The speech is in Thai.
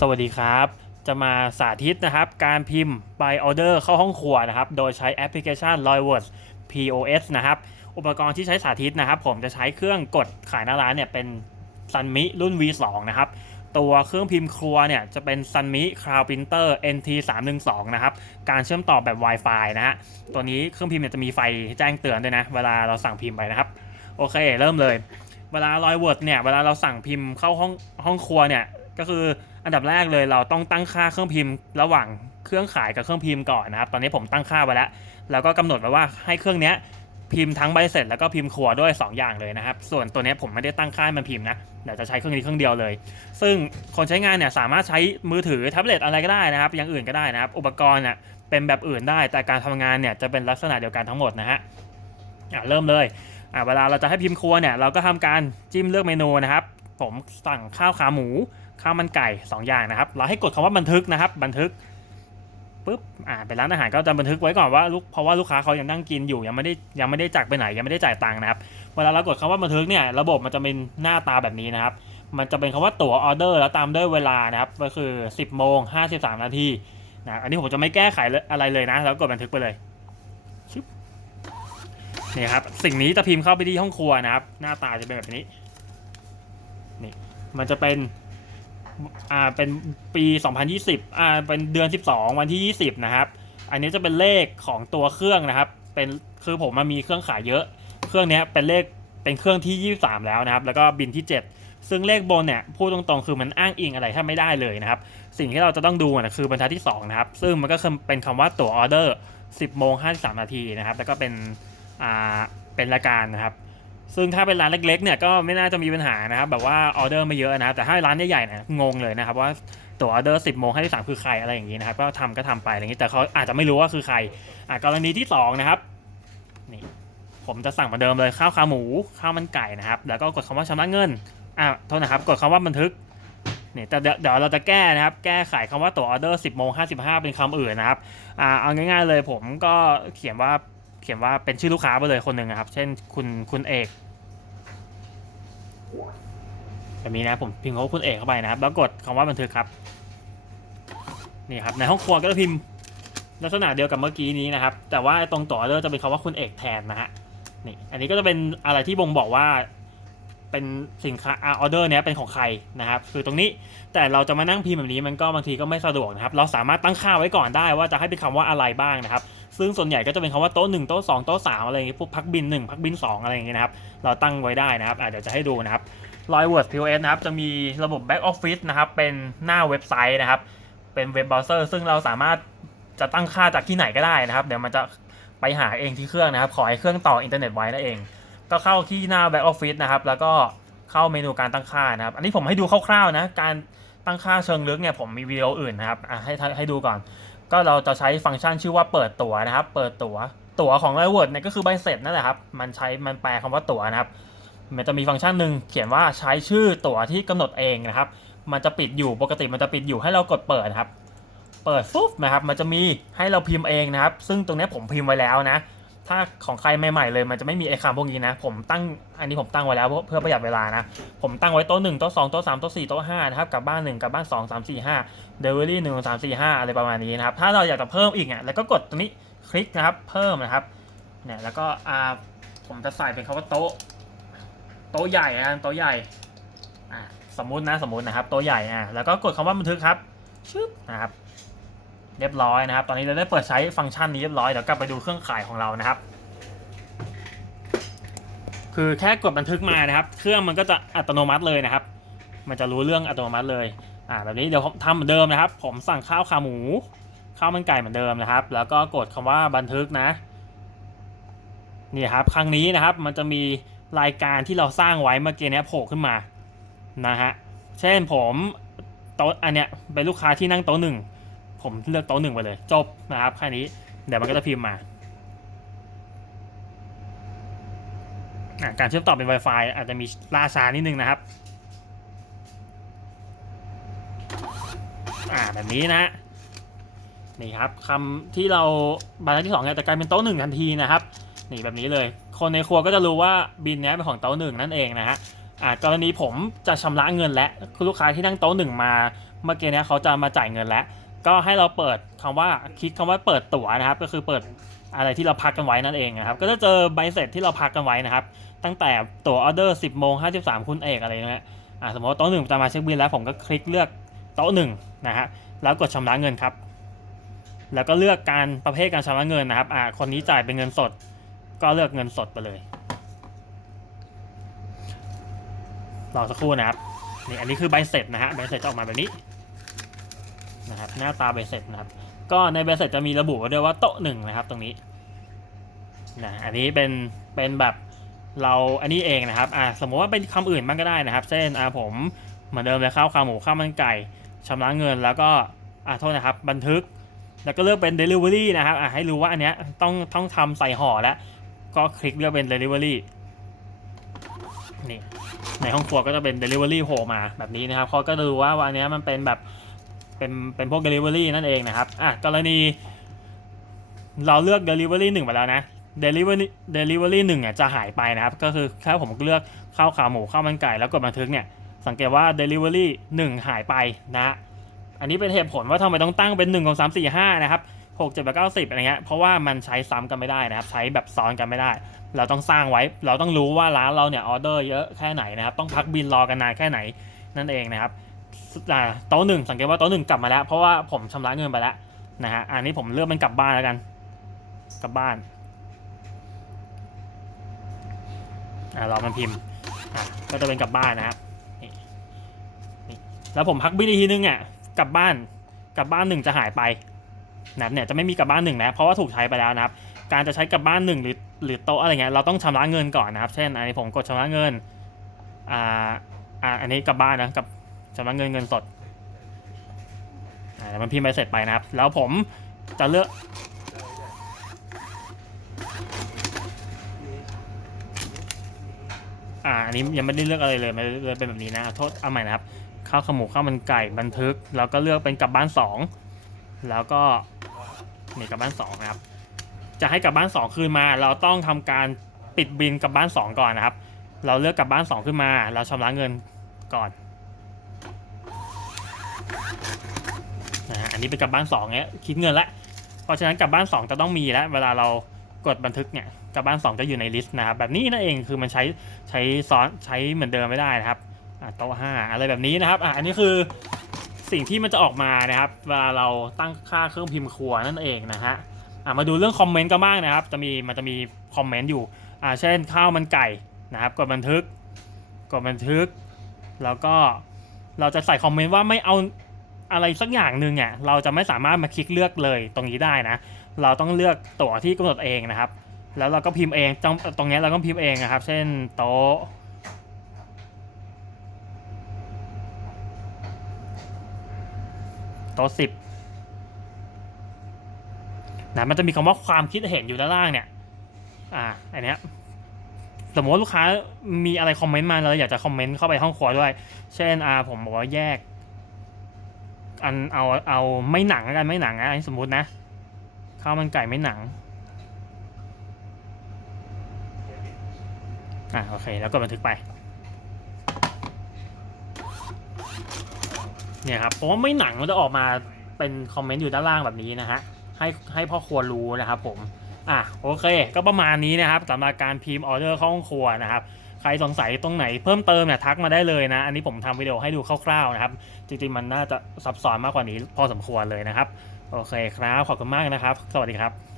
สวัสดีครับ จะมาสาธิตนะครับ การพิมพ์ by order เข้าห้องครัวนะครับ โดยใช้แอปพลิเคชัน l o y w o r d POS นะครับ อุปกรณ์ที่ใช้สาธิตนะครับ ผมจะใช้เครื่องกดขายหน้าร้านเนี่ยเป็น Sunmi รุ่น V2 นะครับ ตัวเครื่องพิมพ์ครัวเนี่ยจะเป็น Sunmi Cloud Printer NT 3 1 2นะครับ การเชื่อมต่อแบบ Wi-Fi นะฮะ ตัวนี้เครื่องพิมพ์เนี่ยจะมีไฟแจ้งเตือนด้วยนะ เวลาเราสั่งพิมพ์ไปนะครับ โอเค เริ่มเลย เวลา l o y w o r d เนี่ย เวลาเราสั่งพิมพ์เข้าห้องห้องครัวเนี่ย ก็คือ อันดับแรกเลยเราต้องตั้งค่าเครื่องพิมพ์ระหว่างเครื่องขายกับเครื่องพิมพ์ก่อนนะครับ ตอนนี้ผมตั้งค่าไว้แล้ว แล้วก็กำหนดไว้ว่าให้เครื่องเนี้ยพิมพ์ทั้งใบเสร็จแล้วก็พิมพ์ครัวด้วย 2 อย่างเลยนะครับ ส่วนตัวนี้ผมไม่ได้ตั้งค่ามันพิมพ์นะเดี๋ยวจะใช้เครื่องนี้เครื่องเดียวเลย ซึ่งคนใช้งานเนี่ยสามารถใช้มือถือแท็บเล็ตอะไรก็ได้นะครับ อย่างอื่นก็ได้นะครับ อุปกรณ์เนี่ยเป็นแบบอื่นได้ แต่การทำงานเนี่ยจะเป็นลักษณะเดียวกันทั้งหมดนะฮะอะเริ่มเลยอะเวลาเราจะให้พิมพ์ครัวเนี่ยเราก็ทำการจิ้มเลือกเมนูนะครับ ผมสั่งข้าวขาหมู ข้าวมันไก่ 2 อย่างนะครับ เราให้กดคำว่าบันทึกนะครับ บันทึกปุ๊บอ่าเป็นร้านอาหารก็จะบันทึกไว้ก่อนว่าลูกเพราะว่าลูกค้าเขายังนั่งกินอยู่ยังไม่ได้ยังไม่ได้จากไปไหนยังไม่ได้จ่ายตังค์นะครับเวลาเรากดคำว่าบันทึกเนี่ยระบบมันจะเป็นหน้าตาแบบนี้นะครับ มันจะเป็นคำว่าตั๋วออเดอร์แล้วตามด้วยเวลานะครับก็คือ 10โมง53 นาทีนะอันนี้ผมจะไม่แก้ไขอะไรเลยนะ แล้วกดบันทึกไปเลยนี่ครับสิ่งนี้จะพิมพ์เข้าไปที่ห้องครัวนะครับ หน้าตาจะเป็นแบบนี้ นี่มันจะเป็นอ่าเป็นปี 2020อ่าเป็นเดือน 12 วันที่ 20 นะครับ อันนี้จะเป็นเลขของตัวเครื่องนะครับ เป็นคือผมมามีเครื่องขายเยอะ เครื่องนี้เป็นเลขเป็นเครื่องที่ 23 แล้วนะครับ แล้วก็บินที่ 7 ซึ่งเลขบนเนี่ยพูดตรงๆ คือมันอ้างอิงอะไรแทบไม่ได้เลยนะครับ สิ่งที่เราจะต้องดูนะคือบรรทัดที่ 2 นะครับ ซึ่งมันก็คือเป็นคำว่าตั๋วออเดอร์ 10โมง53นาทีนะครับ แล้วก็เป็นอ่าเป็นรายการนะครับ ซึ่งถ้าเป็นร้านเล็กๆเนี่ยก็ไม่น่าจะมีปัญหานะครับแบบว่าออเดอร์ไม่เยอะนะครับแต่ถ้าร้านใหญ่ๆเนี่ยงงเลยนะครับว่าตัวออเดอร์ 10โมงให้สามคือใครอะไรอย่างนี้นะครับก็ทำก็ทำไปอะไรอย่างนี้แต่เขาอาจจะไม่รู้ว่าคือใครอะกรณีที่สองนะครับนี่ผมจะสั่งเหมือนเดิมเลยข้าวขาหมูข้าวมันไก่นะครับแล้วก็กดคำว่าชำระเงินอะโทษนะครับกดคำว่าบันทึกนี่แต่เดี๋ยวเราจะแก้นะครับแก้ไขคำว่าตัวออเดอร์ 10โมง55 เป็นคำอื่นนะครับอ่าเอาง่ายๆเลยผมก็เขียนว่าเขียนว่าเป็นชื่อลูกค้าไปเลยคนหนึ่งนะครับ เช่นคุณคุณเอก แบบนี้นะผมพิมพ์คำว่าคุณเอกเข้าไปนะครับแล้วกดคำว่าบันทึกครับนี่ครับในห้องครัวก็จะพิมพ์ลักษณะเดียวกับเมื่อกี้นี้นะครับ แต่ว่าตรงต่อเดอร์จะเป็นคำว่าคุณเอกแทนนะฮะนี่อันนี้ก็จะเป็นอะไรที่บ่งบอกว่าเป็นสินค้าออเดอร์เนี้ยเป็นของใครนะครับ คือตรงนี้แต่เราจะมานั่งพิมพ์แบบนี้มันก็บางทีก็ไม่สะดวกนะครับ เราสามารถตั้งค่าไว้ก่อนได้ว่าจะให้เป็นคำว่าอะไรบ้างนะครับ ซึ่งส่วนใหญ่ก็จะเป็นคำว่าโต๊ะหนึ่งโต๊ะสองโต๊ะสามอะไรอย่างงี้พวกพักบินหนึ่งพักบินสองอะไรอย่างงี้นะครับ เราตั้งไว้ได้นะครับเดี๋ยวจะให้ดูนะครับ l o y w o r d POS นะครับ จะมีระบบ Back Office นะครับ เป็นหน้าเว็บไซต์นะครับ เป็นเว็บเบราว์เซอร์ ซึ่งเราสามารถจะตั้งค่าจากที่ไหนก็ได้นะครับ เดี๋ยวมันจะไปหาเองที่เครื่องนะครับ ขอให้เครื่องต่ออินเทอร์เน็ตไว้นั่นเอง ก็เข้าที่หน้า Back Office นะครับ แล้วก็เข้าเมนูการตั้งค่านะครับ อันนี้ผมให้ดูคร่าวๆนะ การตั้งค่าเชิงลึกเนี่ยผมมีวิดีโออื่นนะครับใหให้ให้ดูก่อน ก็เราจะใช้ฟังก์ชันชื่อว่าเปิดตั๋วนะครับ เปิดตั๋ว ตั๋วของรีเวิร์ดเนี่ยก็คือใบเสร็จนั่นแหละครับ มันใช้มันแปลคำว่าตั๋วนะครับ มันจะมีฟังก์ชันหนึ่งเขียนว่าใช้ชื่อตั๋วที่กำหนดเองนะครับ มันจะปิดอยู่ปกติมันจะปิดอยู่ให้เรากดเปิดครับ เปิดปุ๊บนะครับ มันจะมีให้เราพิมพ์เองนะครับ ซึ่งตรงนี้ผมพิมพ์ไว้แล้วนะ ถ้าของใครใหม่ๆเลยมันจะไม่มีไอ้คำพวกนี้นะ ผมตั้งอันนี้ผมตั้งไว้แล้วเพื่อประหยัดเวลานะ ผมตั้งไว้โต๊ะหนึ่งโต๊ะสองโต๊ะสามโต๊ะสี่โต๊ะห้านะครับกับบ้านหนึ่งกับบ้านสองสามสี่ห้าเดลิเวอรี่หนึ่งสามสี่ห้าอะไรประมาณนี้นะครับถ้าเราอยากจะเพิ่มอีกอะแล้วก็กดตรงนี้คลิกนะครับเพิ่มนะครับเนี่ยแล้วก็อ่าผมจะใส่เป็นคำว่าโต๊ะโต๊ะใหญ่นะโต๊ะใหญ่อ่าสมมุตินะสมมุตินะครับโต๊ะใหญ่อ่าแล้วก็กดคำว่าบันทึกครับชึบนะครับ เรียบร้อยนะครับ ตอนนี้เราได้เปิดใช้ฟังก์ชันนี้เรียบร้อย เดี๋ยวกลับไปดูเครื่องขายของเรานะครับ คือแค่กดบันทึกมานะครับ เครื่องมันก็จะอัตโนมัติเลยนะครับ มันจะรู้เรื่องอัตโนมัติเลย อ่า แบบนี้เดี๋ยวผมทำเหมือนเดิมนะครับ ผมสั่งข้าวขาหมู ข้าวมันไก่เหมือนเดิมนะครับ แล้วก็กดคำว่าบันทึกนะ นี่ครับ ครั้งนี้นะครับ มันจะมีรายการที่เราสร้างไว้เมื่อกี้นี้โผล่ขึ้นมา นะฮะ เช่นผมโต๊ะอันเนี้ยเป็นลูกค้าที่นั่งโต๊ะหนึ่ง ผมเลือกโต๊ะหนึ่งไปเลย จบนะครับแค่นี้เดี๋ยวมันก็จะพิมพ์มาการเชื่อมต่อเป็น Wi-Fi อาจจะมีล่าช้านิดนึงนะครับอ่าแบบนี้นะนี่ครับคำที่เราบรรทัดที่สองเนี่ยจะกลายเป็นโต๊ะหนึ่งทันทีนะครับนี่แบบนี้เลย คนในครัวก็จะรู้ว่าบินเนี้ยเป็นของโต๊ะหนึ่งนั่นเองนะฮะอ่ากรณีผมจะชำระเงินและคือลูกค้าที่นั่งโต๊ะหนึ่งมาเมื่อกี้เนี้ยเขาจะมาจ่ายเงินแล้ว ก็ให้เราเปิดคำว่าคลิกคำว่าเปิดตั๋วนะครับ ก็คือเปิดอะไรที่เราพักกันไว้นั่นเองนะครับ ก็จะเจอใบเสร็จที่เราพักกันไว้นะครับ ตั้งแต่ตั๋วออเดอร์ 10โมง53 คุณเอกอะไรเงี้ยอ่าสมมติว่าโต๊ะหนึ่งจะมาเช็คบิลแล้วผมก็คลิกเลือกโต๊ะหนึ่งนะฮะแล้วกดชำระเงินครับ แล้วก็เลือกการประเภทการชำระเงินนะครับอ่าคนนี้จ่ายเป็นเงินสด ก็เลือกเงินสดไปเลยรอสักครู่นะครับนี่อันนี้คือใบเสร็จนะฮะใบเสร็จจะออกมาแบบนี้ นะครับหน้าตาใบเสร็จนะครับ ก็ในใบเสร็จจะมีระบุไว้ด้วยว่าโต๊ะหนึ่งนะครับตรงนี้นะอันนี้เป็นเป็นแบบเราอันนี้เองนะครับอ่าสมมติว่าเป็นคำอื่นบ้างก็ได้นะครับ เช่นอ่าผมเหมือนเดิมเลยข้าวขาหมูข้าวมันไก่ชำระเงิน แล้วก็อ่าโทษนะครับ บันทึก แล้วก็เลือกเป็น Delivery นะครับอ่าให้รู้ว่าอันเนี้ยต้องต้องทำใส่ห่อแล้วก็คลิกเลือกเป็น Delivery นี่ในห้องครัวก็จะเป็น Delivery โผล่มาแบบนี้นะครับเขาก็จะดูว่าว่าอันเนี้ยมันเป็นแบบ เป็นเป็นพวก Delivery นั่นเองนะครับอะกรณีเราเลือก Delivery 1ไปแล้วนะ Delivery Delivery 1เนี่ยจะหายไปนะครับ ก็คือแค่ผมเลือกข้าวขาหมูข้าวมันไก่แล้วกดบันทึกเนี่ยสังเกตว่า Delivery 1 หายไปนะฮะอันนี้เป็นเหตุผลว่าทำไมต้องตั้งเป็น1 2 3 4 5นะครับ6 7 8 9 10อะไรเงี้ยเพราะว่ามันใช้ซ้ำกันไม่ได้นะครับ ใช้แบบซ้อนกันไม่ได้ เราต้องสร้างไว้ เราต้องรู้ว่าร้านเราเนี่ยออเดอร์เยอะแค่ไหนนะครับ ต้องพักบินรอกันนานแค่ไหนนั่นเองนะครับ โต๊ะหนึ่งสังเกตว่าโต๊ะหนึ่งกลับมาแล้ว เพราะว่าผมชำระเงินไปแล้วนะฮะอันนี้ผมเลือกเป็นกลับบ้านแล้วกัน กลับบ้านอ่ารอมันพิมพ์อะก็จะเป็นกลับบ้านนะครับนี่แล้วผมพักบินอีกทีนึงอะกลับบ้านกลับบ้านหนึ่งจะหายไปนะครับเนี่ยจะไม่มีกลับบ้านหนึ่งนะเพราะว่าถูกใช้ไปแล้วนะครับ การจะใช้กลับบ้านหนึ่งหรือหรือโต๊ะอะไรเงี้ยเราต้องชำระเงินก่อนนะครับ เช่นอันนี้ผมกดชำระเงินอ่าอ่าอันนี้กลับบ้านนะกับ ชำระเงินเงินสดแล้วมันพิมพ์ไปเสร็จไปนะครับ แล้วผมจะเลือกอ่าอันนี้ยังไม่ได้เลือกอะไรเลยมันเลยเป็นแบบนี้นะโทษเอาใหม่นะครับข้าวขมูข้าวมันไก่บันทึก แล้วก็เลือกเป็นกลับบ้านสองแล้วก็นี่กลับบ้านสองนะครับ จะให้กลับบ้าน2คืนมา เราต้องทำการปิดบินกลับบ้าน2ก่อนนะครับ เราเลือกกลับบ้าน2ขึ้นมา เราชำระเงินก่อน นะฮะอันนี้เป็นกลับบ้าน2เนี้ยคิดเงินละเพราะฉะนั้นกลับบ้าน 2 จะต้องมีแล้วเวลาเรากดบันทึกเนี่ยกลับบ้าน 2 จะอยู่ในลิสต์นะครับแบบนี้นั่นเองคือมันใช้ใช้ซ้อนใช้เหมือนเดิมไม่ได้นะครับอะโต๊ะห้าอะไรแบบนี้นะครับอะอันนี้คือสิ่งที่มันจะออกมานะครับเวลาเราตั้งค่าเครื่องพิมพ์ครัวนั่นเองนะฮะอะมาดูเรื่องคอมเมนต์กันบ้างนะครับ จะมีมันจะมีคอมเมนต์อยู่อ่าเช่นข้าวมันไก่นะครับกดบันทึกกดบันทึก แล้วก็เราจะใส่คอมเมนต์ว่าไม่เอา อะไรสักอย่างหนึ่งเนี่ยเราจะไม่สามารถมาคลิกเลือกเลยตรงนี้ได้นะ เราต้องเลือกตั๋วที่กำหนดเองนะครับ แล้วเราก็พิมพ์เองตรงตรงนี้เราก็พิมพ์เองนะครับ เช่นโต๊ะโต๊ะสิบนะมันจะมีคำว่าความคิดเห็นอยู่ด้านล่างเนี่ย อ่า อันเนี้ย สมมติว่าลูกค้ามีอะไรคอมเมนต์มาเราอยากจะคอมเมนต์เข้าไปห้องครัวด้วย เช่น อ่า ผมบอกว่าแยก อันเอาเอาไม่หนังแล้วกันไม่หนังนะอันนี้สมมตินะข้าวมันไก่ไม่หนังอ่าโอเคแล้วก็บันทึกไปเนี่ยครับเพราะว่าไม่หนังมันจะออกมาเป็นคอมเมนต์อยู่ด้านล่างแบบนี้นะฮะให้ให้พ่อครัวรู้นะครับผมอะโอเค ก็ประมาณนี้นะครับสำหรับการพิมพ์ออเดอร์เข้าห้องครัวนะครับ ใครสงสัยตรงไหนเพิ่มเติมเนี่ยทักมาได้เลยนะ อันนี้ผมทำวิดีโอให้ดูคร่าวๆนะครับ จริงๆมันน่าจะซับซ้อนมากกว่านี้พอสมควรเลยนะครับ โอเคครับ ขอบคุณมากนะครับ สวัสดีครับ